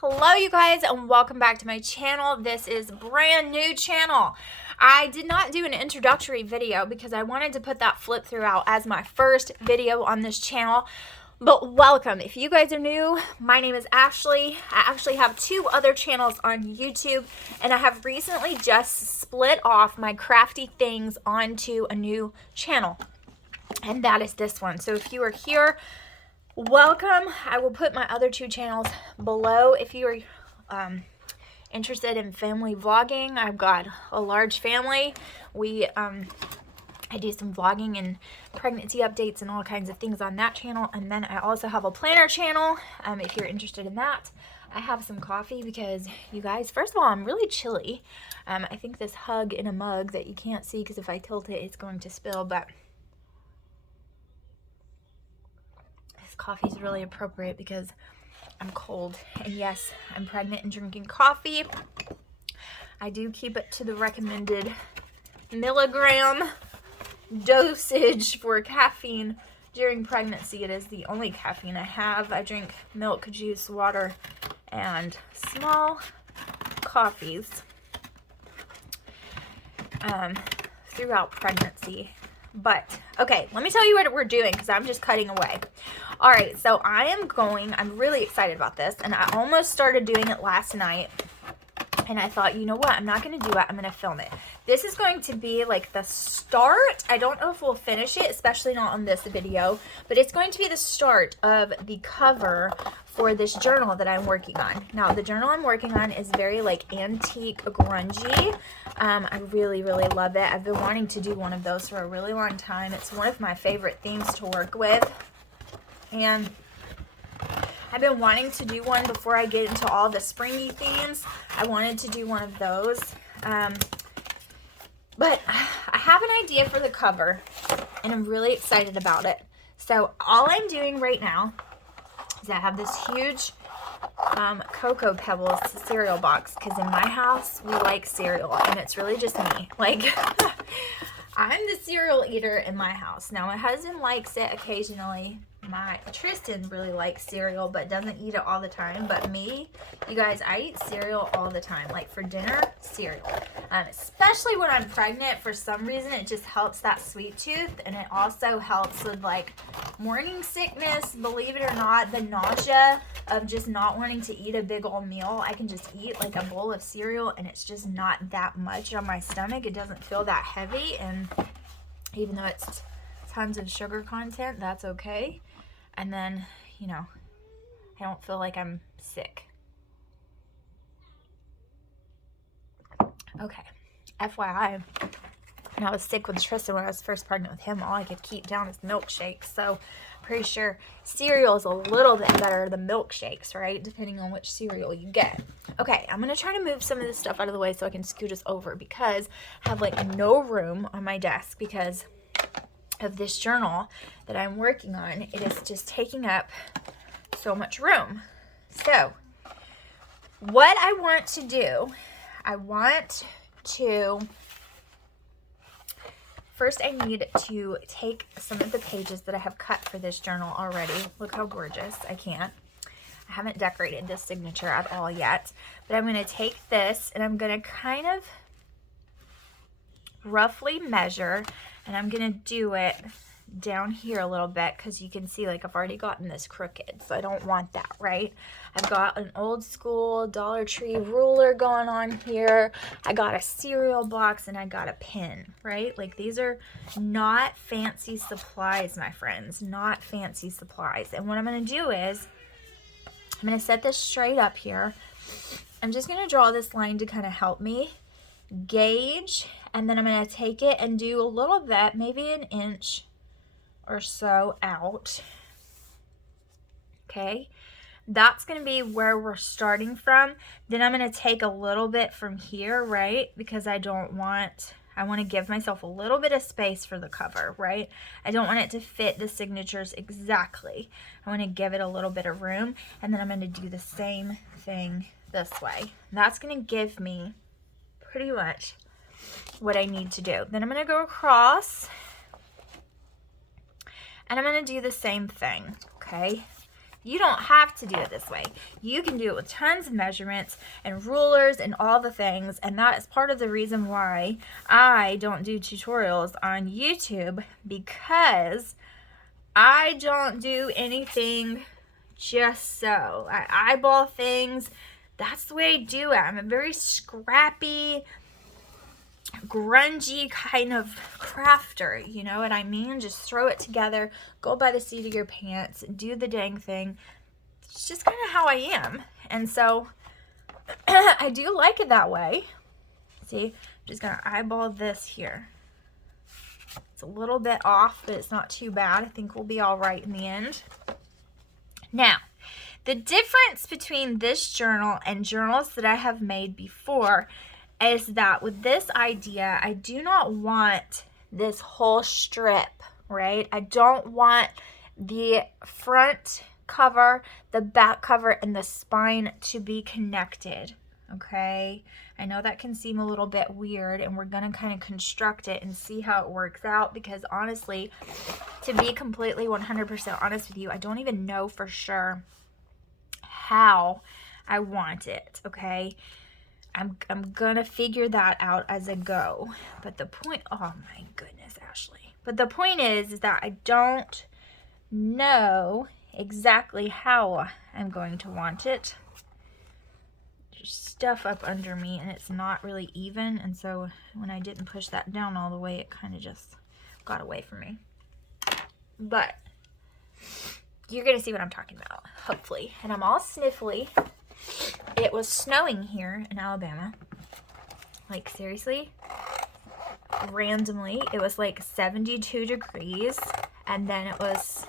Hello you guys and welcome back to my channel. This is brand new channel. I did not do an introductory video because I wanted to put that flip through out as my first video on this channel. But welcome. If you guys are new, my name is Ashley. I actually have two other channels on YouTube and I have recently just split off my crafty things onto a new channel. And that is this one. So if you are here, welcome. I will put my other two channels below. If you are interested in family vlogging, I've got a large family. I do some vlogging and pregnancy updates and all kinds of things on that channel. And then I also have a planner channel if you're interested in that. I have some coffee because you guys, first of all, I'm really chilly. I think this hug in a mug that you can't see because if I tilt it, it's going to spill, but coffee is really appropriate because I'm cold, and yes, I'm pregnant and drinking coffee. I do keep it to the recommended milligram dosage for caffeine during pregnancy. It is the only caffeine I have. I drink milk, juice, water, and small coffees throughout pregnancy. But okay, let me tell you what we're doing because I'm just cutting away. All right, so I'm really excited about this, and I almost started doing it last night, and I thought, you know what, I'm not going to do it, I'm going to film it. This is going to be like the start. I don't know if we'll finish it, especially not on this video, but it's going to be the start of the cover for this journal that I'm working on. Now, the journal I'm working on is very like antique, grungy. I really, really love it. I've been wanting to do one of those for a really long time. It's one of my favorite themes to work with. And I've been wanting to do one before I get into all the springy themes. I wanted to do one of those. But I have an idea for the cover, and I'm really excited about it. So all I'm doing right now is I have this huge Cocoa Pebbles cereal box, because in my house, we like cereal, and it's really just me. Like, I'm the cereal eater in my house. Now, my husband likes it occasionally. Tristan really likes cereal, but doesn't eat it all the time. But me, you guys, I eat cereal all the time. Like for dinner, cereal. Especially when I'm pregnant, for some reason, it just helps that sweet tooth. And it also helps with like morning sickness. Believe it or not, the nausea of just not wanting to eat a big old meal. I can just eat like a bowl of cereal and it's just not that much on my stomach. It doesn't feel that heavy. And even though it's tons of sugar content, that's okay. And then, you know, I don't feel like I'm sick. Okay, FYI, when I was sick with Tristan when I was first pregnant with him, all I could keep down is milkshakes. So pretty sure cereal is a little bit better than milkshakes, right? Depending on which cereal you get. Okay, I'm going to try to move some of this stuff out of the way so I can scoot us over because I have like no room on my desk because of this journal that I'm working on. It is just taking up so much room. So what I want to do, first I need to take some of the pages that I have cut for this journal already. Look how gorgeous. I haven't decorated this signature at all yet, but I'm going to take this and I'm going to kind of roughly measure, and I'm going to do it down here a little bit because you can see like I've already gotten this crooked, so I don't want that, right? I've got an old school Dollar Tree ruler going on here. I got a cereal box and I got a pin, right? Like these are not fancy supplies, my friends, not fancy supplies. And what I'm going to do is I'm going to set this straight up here. I'm just going to draw this line to kind of help me gauge, and then I'm going to take it and do a little bit, maybe an inch or so out. Okay, that's going to be where we're starting from. Then I'm going to take a little bit from here, right? Because I want to give myself a little bit of space for the cover, right? I don't want it to fit the signatures exactly. I want to give it a little bit of room, and then I'm going to do the same thing this way. And that's going to give me pretty much what I need to do. Then I'm going to go across and I'm going to do the same thing, okay? You don't have to do it this way. You can do it with tons of measurements and rulers and all the things, and that is part of the reason why I don't do tutorials on YouTube, because I don't do anything just so. I eyeball things. That's the way I do it. I'm a very scrappy, grungy kind of crafter, you know what I mean? Just throw it together, go by the seat of your pants, do the dang thing. It's just kind of how I am. And so I do like it that way. See, I'm just gonna eyeball this here. It's a little bit off, but it's not too bad. I think we'll be all right in the end. Now, the difference between this journal and journals that I have made before is that with this idea, I do not want this whole strip, right? I don't want the front cover, the back cover, and the spine to be connected, okay? I know that can seem a little bit weird, and we're gonna kind of construct it and see how it works out, because honestly, to be completely 100% honest with you, I don't even know for sure how I want it, okay? I'm gonna figure that out as I go. But the point, oh my goodness, Ashley. But the point is that I don't know exactly how I'm going to want it. There's stuff up under me and it's not really even. And so when I didn't push that down all the way, it kind of just got away from me. But you're gonna see what I'm talking about, hopefully. And I'm all sniffly. It was snowing here in Alabama. Like, seriously, randomly, it was like 72 degrees, and then it was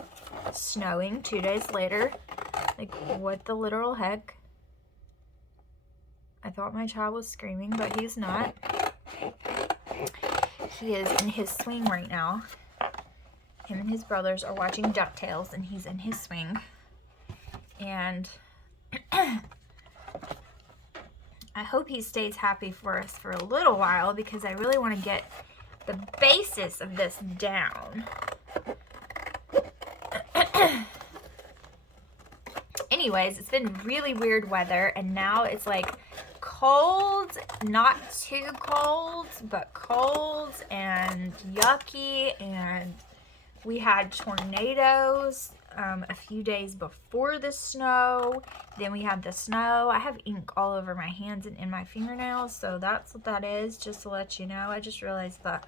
snowing 2 days later. Like, what the literal heck? I thought my child was screaming, but he's not. He is in his swing right now. Him and his brothers are watching DuckTales, and he's in his swing. And I hope he stays happy for us for a little while, because I really want to get the basis of this down. Anyways, it's been really weird weather, and now it's like cold, not too cold, but cold and yucky, and we had tornadoes a few days before the snow. Then we had the snow. I have ink all over my hands and in my fingernails, so that's what that is, just to let you know. I just realized that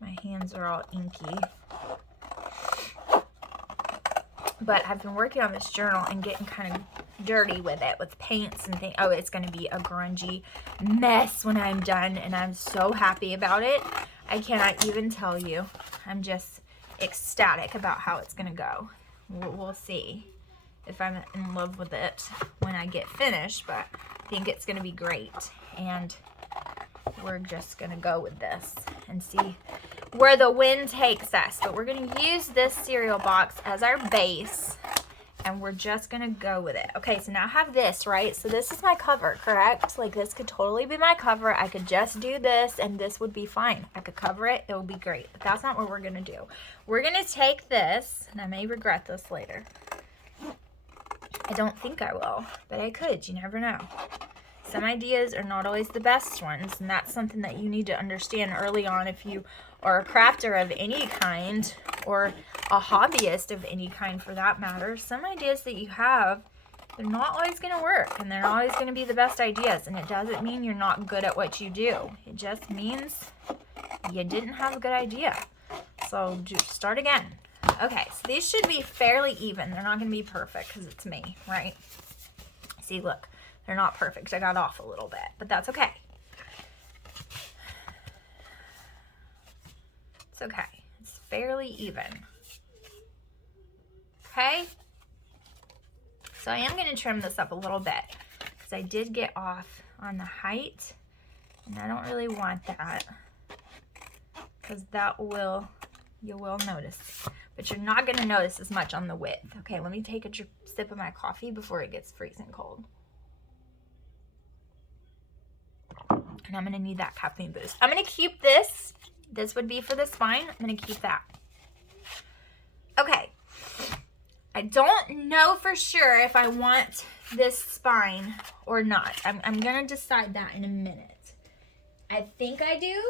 my hands are all inky. But I've been working on this journal and getting kind of dirty with it, with paints and things. Oh, it's going to be a grungy mess when I'm done, and I'm so happy about it. I cannot even tell you. I'm just ecstatic about how it's going to go. We'll see if I'm in love with it when I get finished, but I think it's going to be great. And we're just going to go with this and see where the wind takes us. But we're going to use this cereal box as our base, and we're just going to go with it. Okay, so now I have this, right? So this is my cover, correct? Like, this could totally be my cover. I could just do this, and this would be fine. I could cover it. It would be great. But that's not what we're going to do. We're going to take this, and I may regret this later. I don't think I will, but I could. You never know. Some ideas are not always the best ones, and that's something that you need to understand early on if you are a crafter of any kind, or a hobbyist of any kind for that matter. Some ideas that you have, they're not always going to work, and they're not always going to be the best ideas, and it doesn't mean you're not good at what you do. It just means you didn't have a good idea. So just start again. Okay, so these should be fairly even. They're not going to be perfect because it's me, right? See, look. They're not perfect. I got off a little bit, but that's okay. It's okay. It's fairly even. Okay? So I am going to trim this up a little bit because I did get off on the height, and I don't really want that because that will, you will notice. But you're not going to notice as much on the width. Okay, let me take a sip of my coffee before it gets freezing cold. And I'm going to need that caffeine boost. I'm going to keep this. This would be for the spine. I'm going to keep that. Okay. I don't know for sure if I want this spine or not. I'm gonna decide that in a minute. I think I do.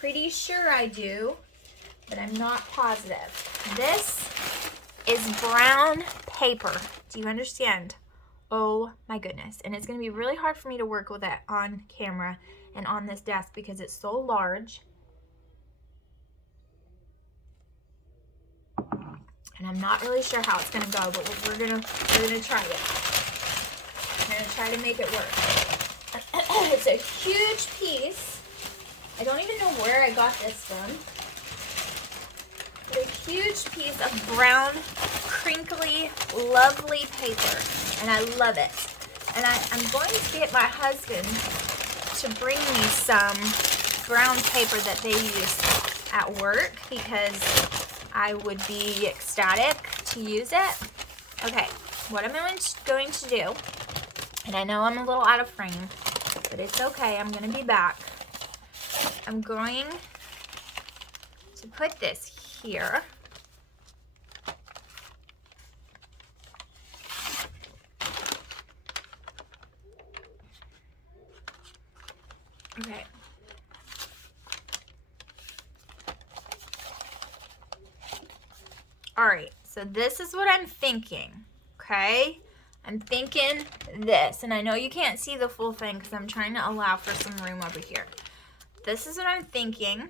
Pretty sure I do, but I'm not positive. This is brown paper. Do you understand? Oh my goodness. And it's gonna be really hard for me to work with it on camera and on this desk because it's so large. And I'm not really sure how it's gonna go, but we're gonna try it. We're gonna try to make it work. It's a huge piece. I don't even know where I got this from. But a huge piece of brown, crinkly, lovely paper. And I love it. And I'm going to get my husband to bring me some brown paper that they use at work because I would be ecstatic to use it. Okay, what I'm going to do, and I know I'm a little out of frame, but it's okay, I'm gonna be back. I'm going to put this here. Okay. All right, so this is what I'm thinking, okay? I'm thinking this, and I know you can't see the full thing because I'm trying to allow for some room over here. This is what I'm thinking.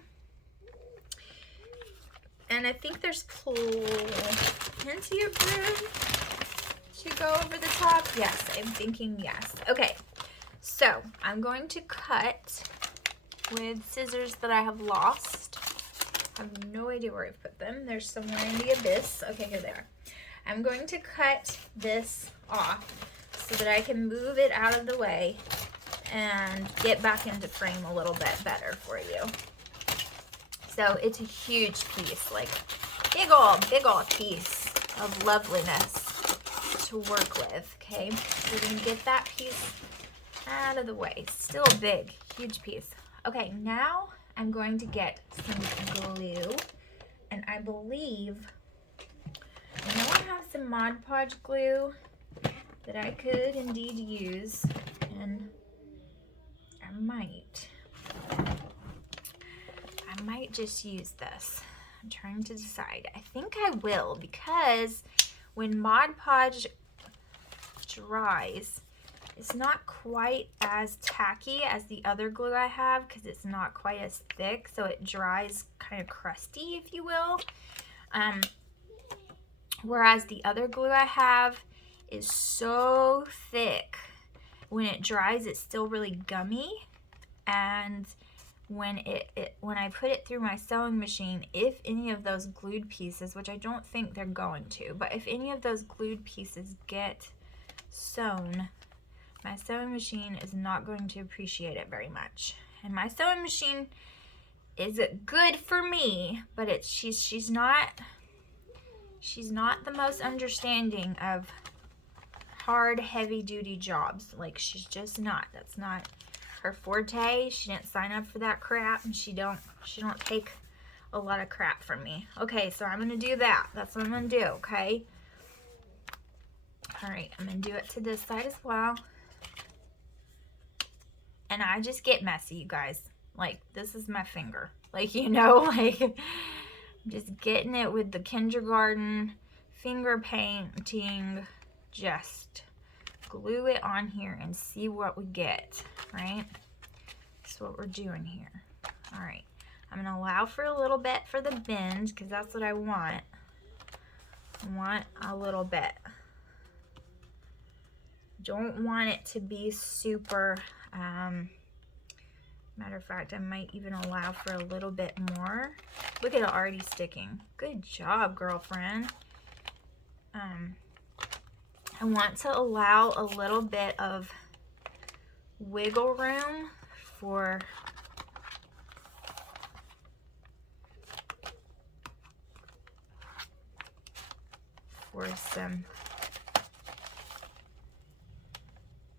And I think there's plenty of room to go over the top. Yes, I'm thinking yes. Okay, so I'm going to cut with scissors that I have lost. I have no idea where I've put them. They're somewhere in the abyss. Okay, here they are. I'm going to cut this off so that I can move it out of the way and get back into frame a little bit better for you. So it's a huge piece, like big old piece of loveliness to work with, okay? So we're gonna get that piece out of the way. Still a big, huge piece. Okay, now I'm going to get some glue, and I believe, I know I have some Mod Podge glue that I could indeed use, and I might just use this. I'm trying to decide. I think I will, because when Mod Podge dries, it's not quite as tacky as the other glue I have because it's not quite as thick, so it dries kind of crusty, if you will. Whereas the other glue I have is so thick. When it dries, it's still really gummy, and when I put it through my sewing machine, if any of those glued pieces, which I don't think they're going to, but if any of those glued pieces get sewn, my sewing machine is not going to appreciate it very much. And my sewing machine is good for me, but she's not the most understanding of hard, heavy-duty jobs. Like, she's just not. That's not her forte. She didn't sign up for that crap, and she don't take a lot of crap from me. Okay, so I'm gonna do that. That's what I'm gonna do, okay? All right, I'm gonna do it to this side as well. And I just get messy, you guys. Like, this is my finger. Like, you know, like, I'm just getting it with the kindergarten finger painting. Just glue it on here and see what we get, right? That's what we're doing here. All right, I'm gonna allow for a little bit for the bend because that's what I want. I want a little bit. Don't want it to be super, matter of fact, I might even allow for a little bit more. Look at it already sticking. Good job, girlfriend. I want to allow a little bit of wiggle room for some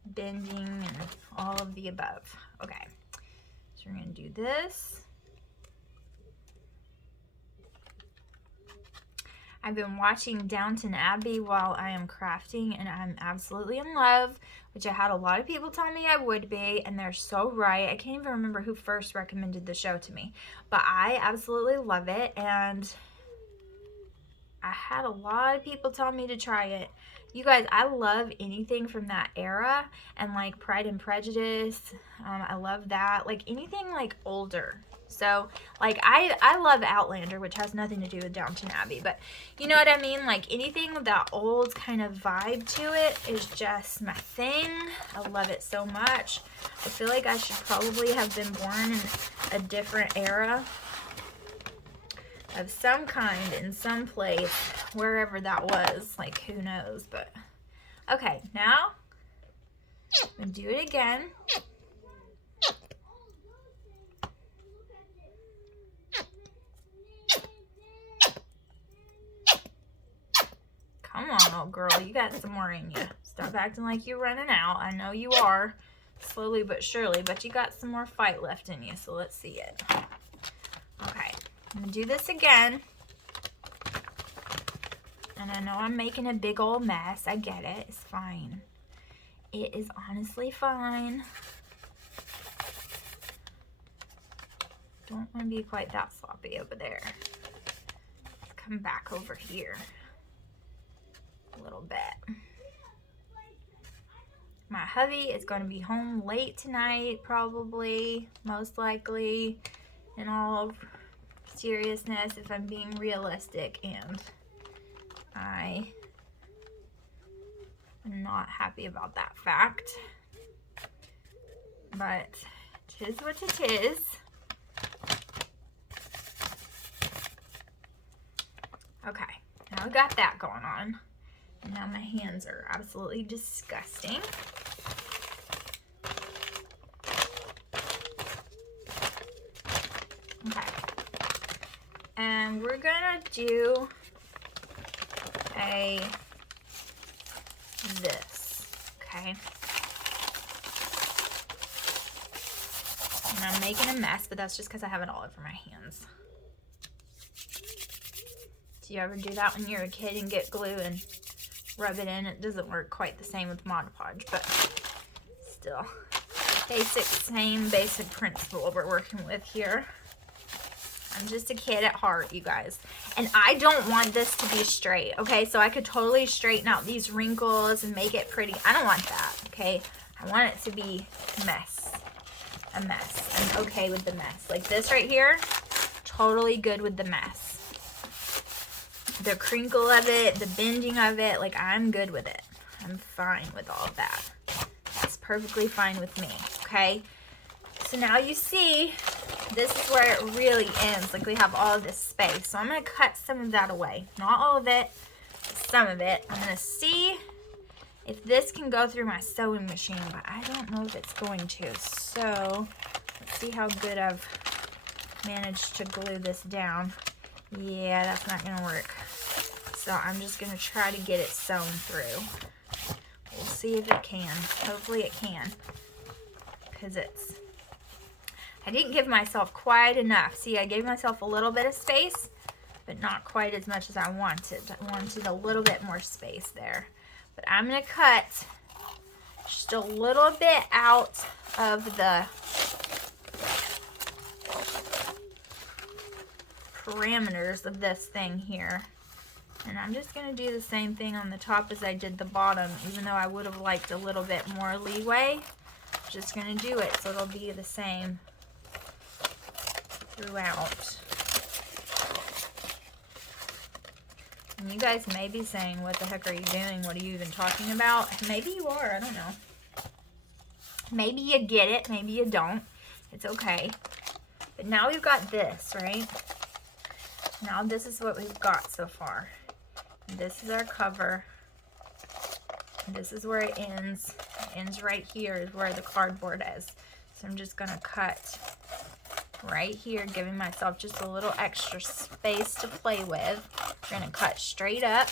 bending and all of the above. Okay, so we're going to do this. I've been watching Downton Abbey while I am crafting, and I'm absolutely in love, which I had a lot of people tell me I would be, and they're so right. I can't even remember who first recommended the show to me, but I absolutely love it, and I had a lot of people tell me to try it. You guys, I love anything from that era, and like Pride and Prejudice, I love that. Like anything like older. So like I love Outlander, which has nothing to do with Downton Abbey, but you know what I mean? Like anything with that old kind of vibe to it is just my thing. I love it so much. I feel like I should probably have been born in a different era of some kind in some place, wherever that was. Like who knows? But okay, now I'm gonna do it again. Come on, little girl, you got some more in you. Stop acting like you're running out. I know you are, slowly but surely, but you got some more fight left in you, so let's see it. Okay, I'm gonna do this again. And I know I'm making a big old mess. I get it. It's fine. It is honestly fine. Don't want to be quite that sloppy over there. Come back over here a little bit. My hubby is going to be home late tonight, probably, most likely, in all seriousness, if I'm being realistic, and I am not happy about that fact, but it is what it is. Okay, now we got that going on. And now my hands are absolutely disgusting. Okay. And we're gonna do this, okay? And I'm making a mess, but that's just because I have it all over my hands. Do you ever do that when you're a kid and get glue and rub it in? It doesn't work quite the same with Mod Podge, but still. Same basic principle we're working with here. I'm just a kid at heart, you guys. And I don't want this to be straight, okay? So I could totally straighten out these wrinkles and make it pretty. I don't want that, okay? I want it to be a mess. I'm okay with the mess. Like this right here, totally good with the mess. The crinkle of it, the bending of it, like I'm good with it. I'm fine with all of that. That's perfectly fine with me, okay? So now you see, this is where it really ends. Like we have all of this space. So I'm going to cut some of that away. Not all of it, some of it. I'm going to see if this can go through my sewing machine, but I don't know if it's going to. So let's see how good I've managed to glue this down. Yeah, that's not going to work. So I'm just going to try to get it sewn through. We'll see if it can. Hopefully it can. Because I didn't give myself quite enough. See, I gave myself a little bit of space, but not quite as much as I wanted. I wanted a little bit more space there. But I'm going to cut just a little bit out of the parameters of this thing here. And I'm just going to do the same thing on the top as I did the bottom, even though I would have liked a little bit more leeway. I'm just going to do it so it'll be the same throughout. And you guys may be saying, what the heck are you doing? What are you even talking about? Maybe you are, I don't know. Maybe you get it, maybe you don't. It's okay. But now we've got this, right? Now this is what we've got so far. This is our cover. This is where it ends. It ends right here is where the cardboard is. So I'm just gonna cut right here, giving myself just a little extra space to play with. We're gonna cut straight up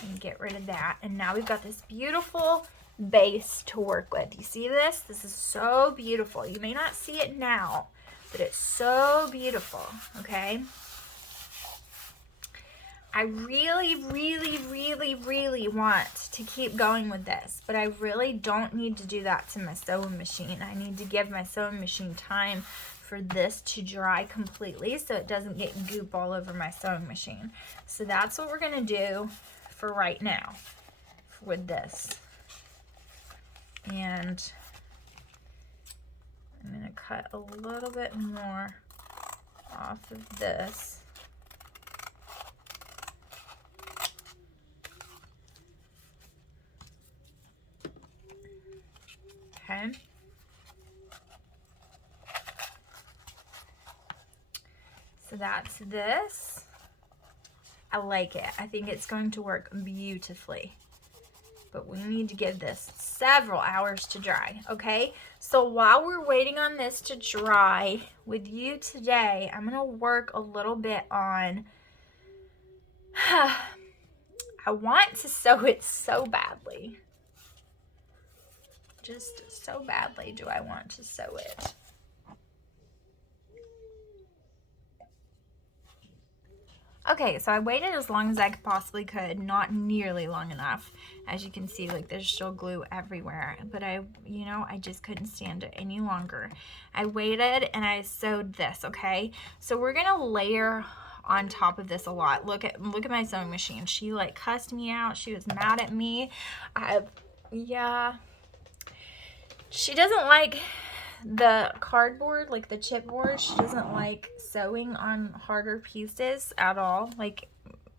and get rid of that. And now we've got this beautiful base to work with. You see this? This is so beautiful. You may not see it now, but it's so beautiful, okay? I really, really, really, really want to keep going with this, but I really don't need to do that to my sewing machine. I need to give my sewing machine time for this to dry completely so it doesn't get goop all over my sewing machine. So that's what we're gonna do for right now with this. And I'm gonna cut a little bit more off of this. Okay. So that's this. I like it. I think it's going to work beautifully. But we need to give this several hours to dry, okay? So while we're waiting on this to dry with you today, I'm gonna work a little bit on, I want to sew it so badly. Just so badly do I want to sew it. Okay, so I waited as long as I possibly could, not nearly long enough. As you can see, like there's still glue everywhere, but I just couldn't stand it any longer. I waited and I sewed this, okay? So we're gonna layer on top of this a lot. Look at my sewing machine. She like cussed me out. She was mad at me. Yeah. She doesn't like the cardboard, like the chipboard. She doesn't like sewing on harder pieces at all, like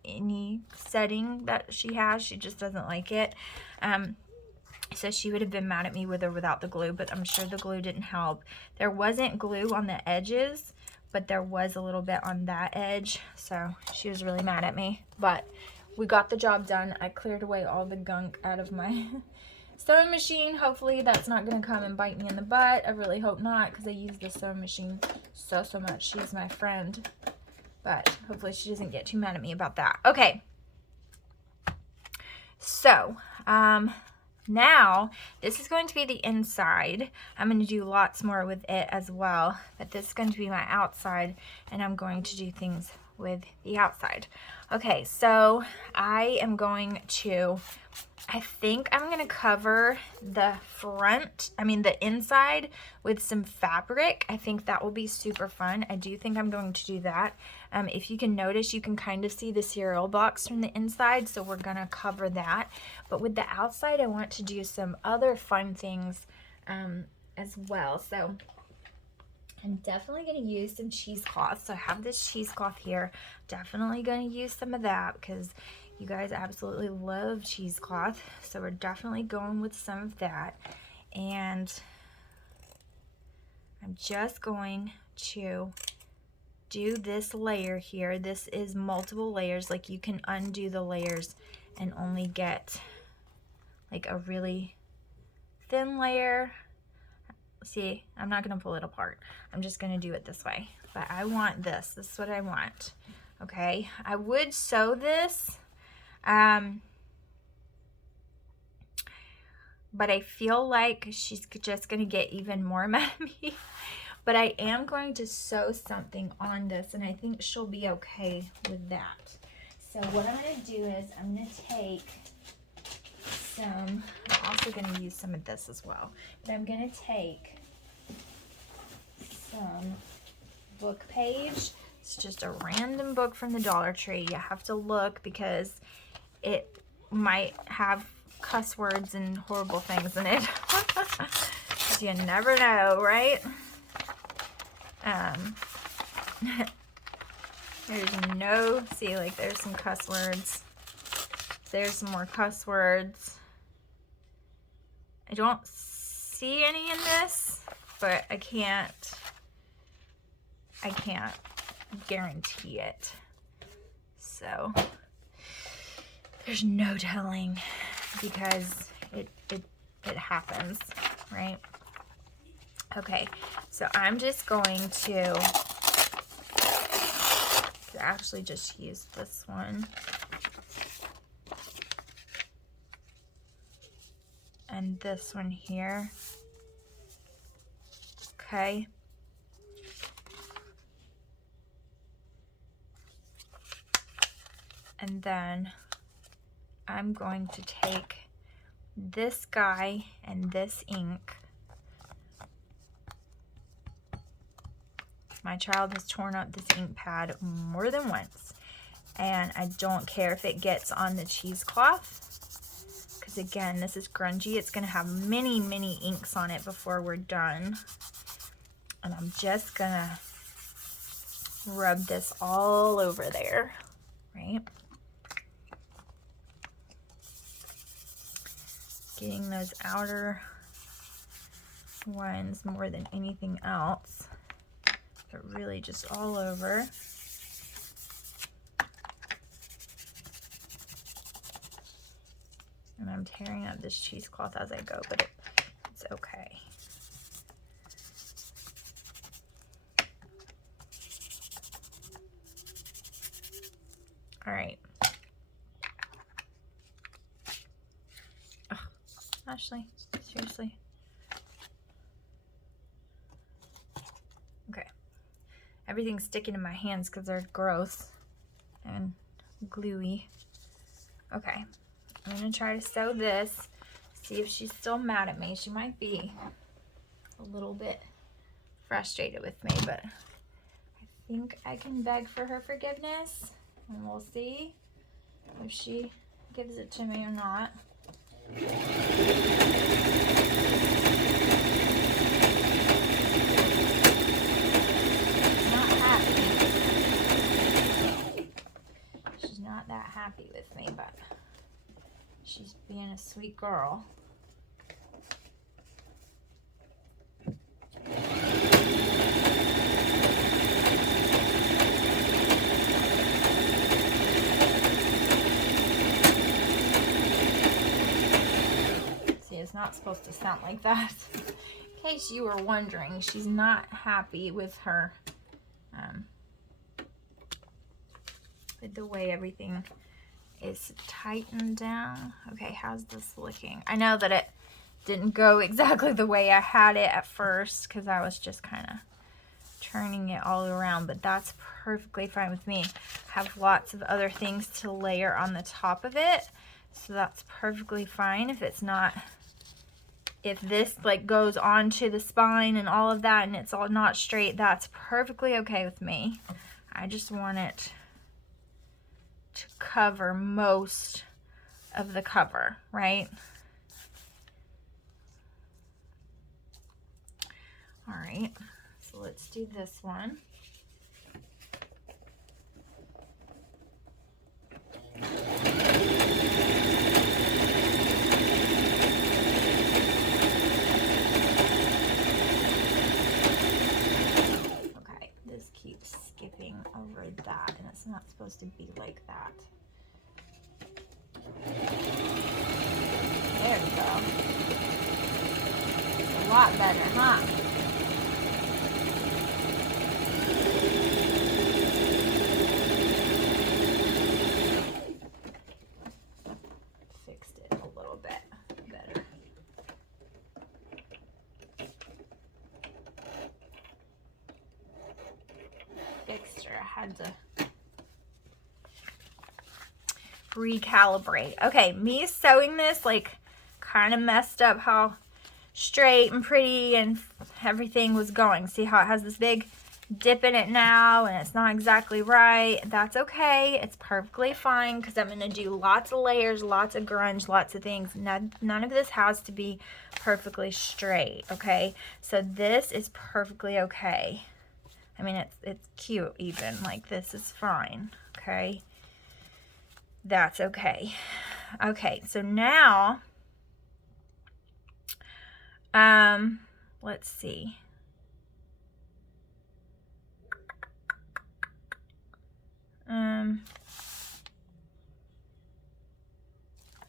any setting that she has. She just doesn't like it. So she would have been mad at me with or without the glue, but I'm sure the glue didn't help. There wasn't glue on the edges, but there was a little bit on that edge, so she was really mad at me. But we got the job done. I cleared away all the gunk out of my sewing machine. Hopefully that's not going to come and bite me in the butt. I really hope not, because I use this sewing machine so much. She's my friend, but hopefully she doesn't get too mad at me about that. Okay, so now this is going to be the inside. I'm going to do lots more with it as well, but this is going to be my outside, and I'm going to do things with the outside. Okay, so I am going to, I think I'm going to cover the inside with some fabric. I think that will be super fun. I do think I'm going to do that. If you can notice, you can kind of see the cereal box from the inside, so we're going to cover that. But with the outside, I want to do some other fun things as well. So I'm definitely going to use some cheesecloth. So I have this cheesecloth here. Definitely going to use some of that because you guys absolutely love cheesecloth. So we're definitely going with some of that. And I'm just going to do this layer here. This is multiple layers. Like you can undo the layers and only get like a really thin layer. See, I'm not going to pull it apart. I'm just going to do it this way. But I want this. This is what I want. Okay. I would sew this. But I feel like she's just going to get even more mad at me. But I am going to sew something on this, and I think she'll be okay with that. So what I'm going to do is I'm going to take some, I'm also going to use some of this as well, but I'm going to take some book page. It's just a random book from the Dollar Tree. You have to look because it might have cuss words and horrible things in it. You never know, right? There's no, see, like there's some cuss words. There's some more cuss words. I don't see any in this, but I can't guarantee it. So there's no telling because it happens, right? Okay, so I'm just going to actually just use this one. And this one here. Okay. And then I'm going to take this guy and this ink. My child has torn up this ink pad more than once, and I don't care if it gets on the cheesecloth, because again, this is grungy. It's going to have many, many inks on it before we're done. And I'm just going to rub this all over there, right? Getting those outer ones more than anything else. But really just all over. And I'm tearing up this cheesecloth as I go, but it's okay. All right. Ugh, Ashley, seriously. Okay. Everything's sticking in my hands because they're gross and gluey. Okay. I'm going to try to sew this, see if she's still mad at me. She might be a little bit frustrated with me, but I think I can beg for her forgiveness, and we'll see if she gives it to me or not. Not happy. She's not that happy with me, but she's being a sweet girl. See, it's not supposed to sound like that. In case you were wondering, she's not happy with her, with the way everything is tightened down. Okay, how's this looking? I know that it didn't go exactly the way I had it at first because I was just kind of turning it all around, but that's perfectly fine with me. I have lots of other things to layer on the top of it, so that's perfectly fine. If it's not, if this like goes onto the spine and all of that and it's all not straight, that's perfectly okay with me. I just want it to cover most of the cover, right? All right, so let's do this one. Okay, this keeps skipping over that, and it's not supposed to be like that. There we go. It's a lot better, huh? Fixed it a little bit better. Fixed her. I had to recalibrate. Okay, me sewing this like kind of messed up how straight and pretty and everything was going. See how it has this big dip in it now and it's not exactly right? That's okay. It's perfectly fine because I'm going to do lots of layers, lots of grunge, lots of things. None of this has to be perfectly straight, okay? So this is perfectly okay. I mean, it's cute even. Like, this is fine, okay? That's okay. Okay, so now, let's see.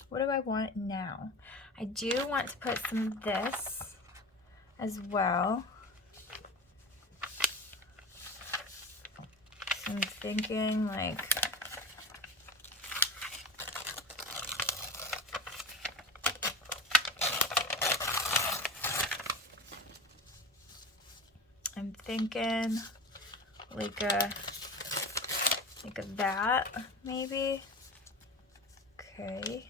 What do I want now? I do want to put some of this as well. So I'm thinking like, like a that maybe. Okay.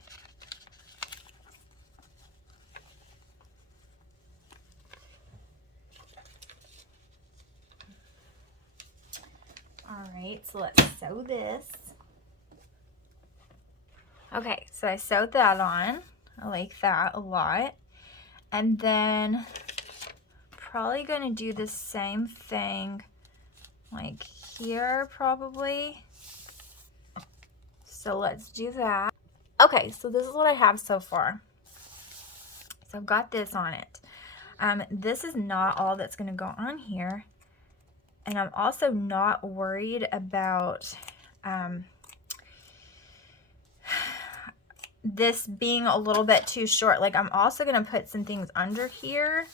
All right, so let's sew this. Okay, so I sewed that on. I like that a lot. And then probably gonna do the same thing like here probably. So let's do that. Okay, so this is what I have so far. So I've got this on it. This is not all that's gonna go on here. And I'm also not worried about this being a little bit too short. Like, I'm also going to put some things under here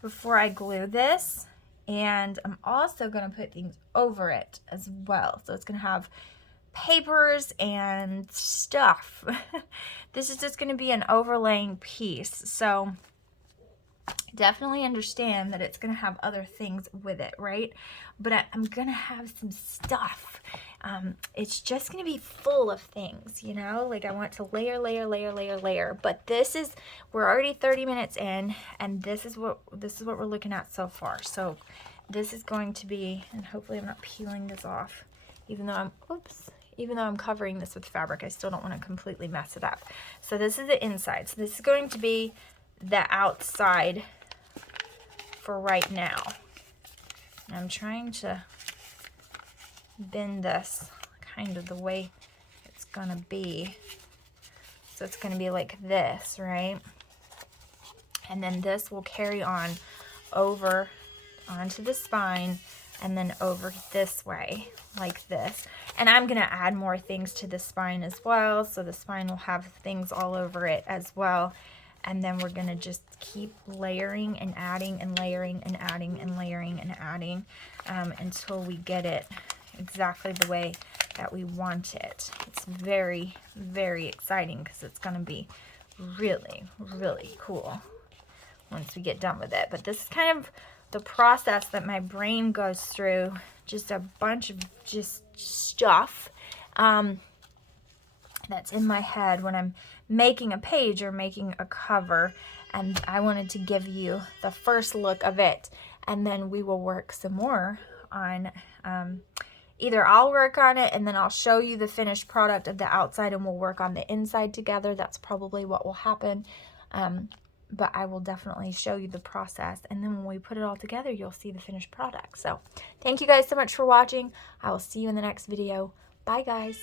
before I glue this. And I'm also going to put things over it as well. So it's going to have papers and stuff. This is just going to be an overlaying piece. So definitely understand that it's going to have other things with it, right? But I'm going to have some stuff. It's just going to be full of things, you know? Like, I want to layer, layer, layer, layer, layer. But this is, we're already 30 minutes in, and this is what we're looking at so far. So this is going to be, and hopefully I'm not peeling this off, even though I'm covering this with fabric, I still don't want to completely mess it up. So this is the inside. So this is going to be the outside for right now. I'm trying to bend this kind of the way it's gonna be. So it's gonna be like this, right? And then this will carry on over onto the spine and then over this way like this. And I'm gonna add more things to the spine as well. So the spine will have things all over it as well. And then we're gonna just keep layering and adding and layering and adding and layering and adding until we get it exactly the way that we want it. It's very, very exciting because it's gonna be really, really cool once we get done with it. But this is kind of the process that my brain goes through, just a bunch of just stuff that's in my head when I'm making a page or making a cover, and I wanted to give you the first look of it, and then we will work some more on either I'll work on it and then I'll show you the finished product of the outside and we'll work on the inside together. That's probably what will happen, but I will definitely show you the process, and then when we put it all together you'll see the finished product. So thank you guys so much for watching. I will see you in the next video. Bye guys.